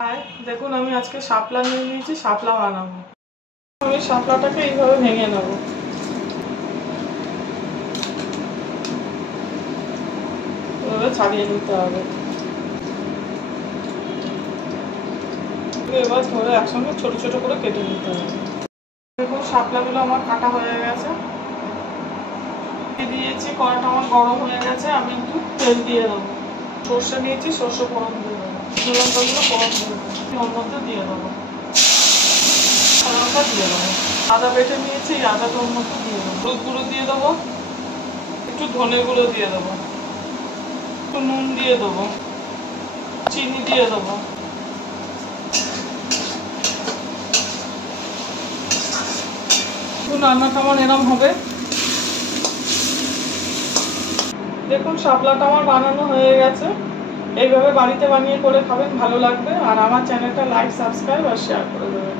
High, দেখুন আমি আজকে শাপলা নিয়ে নিয়েছি, শাপলা বানাবো। আমি শাপলাটাকে এইভাবে ভেঙে নেব। এভাবে ছাড়িয়ে নিতে হবে। এবার ধরে একসঙ্গে ছোট ছোট করে কেটে নিতে হবে। দেখুন শাপলাগুলো আমার কাটা হয়ে গেছে। দিয়েছি, কড়াটা আমার গরম হয়ে গেছে। আমি একটু তেল দিয়ে দেবো। সর্ষে নিয়েছি, সর্ষে ফোড়ন দিয়ে দেবো। লঙ্কাগুলো ফোড়ন দিয়ে দেবো, ওর মধ্যে দিয়ে দেবো। লঙ্কা দিয়ে দেবো। আদা বেটে নিয়েছি, আদাটা ওর মধ্যে দিয়ে দেবো। হলুদ গুঁড়ো দিয়ে দেবো, একটু ধনে গুঁড়ো দিয়ে দেবো, একটু নুন দিয়ে দেবো, চিনি দিয়ে দেবো। রান্নাটা আমার এরম হবে। দেখুন শাপলাটা আমার বানানো হয়ে গেছে। এইভাবে বাড়িতে বানিয়ে করে খাবেন, ভালো লাগবে। আর আমার চ্যানেলটা লাইক, সাবস্ক্রাইব আর শেয়ার করে দেবেন।